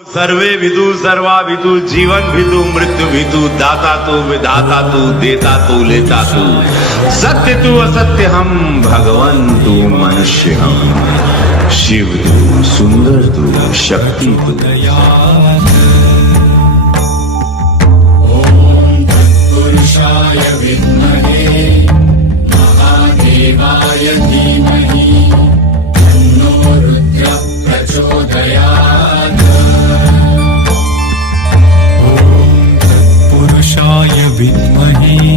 सर्वे विदु सर्वा विदु जीवन विदु मृत्यु विदु दाता तू विधाता तू देता तू लेता तू सत्य तू असत्य हम भगवान तू मनुष्य हम शिव तू सुंदर तू शक्ति तू। ओम तत्पुरुषाय विद्महे महादेवाय धीमहि तन्नो रुद्र प्रचोदयात्। ओम तत्पुरुषाय विद्महे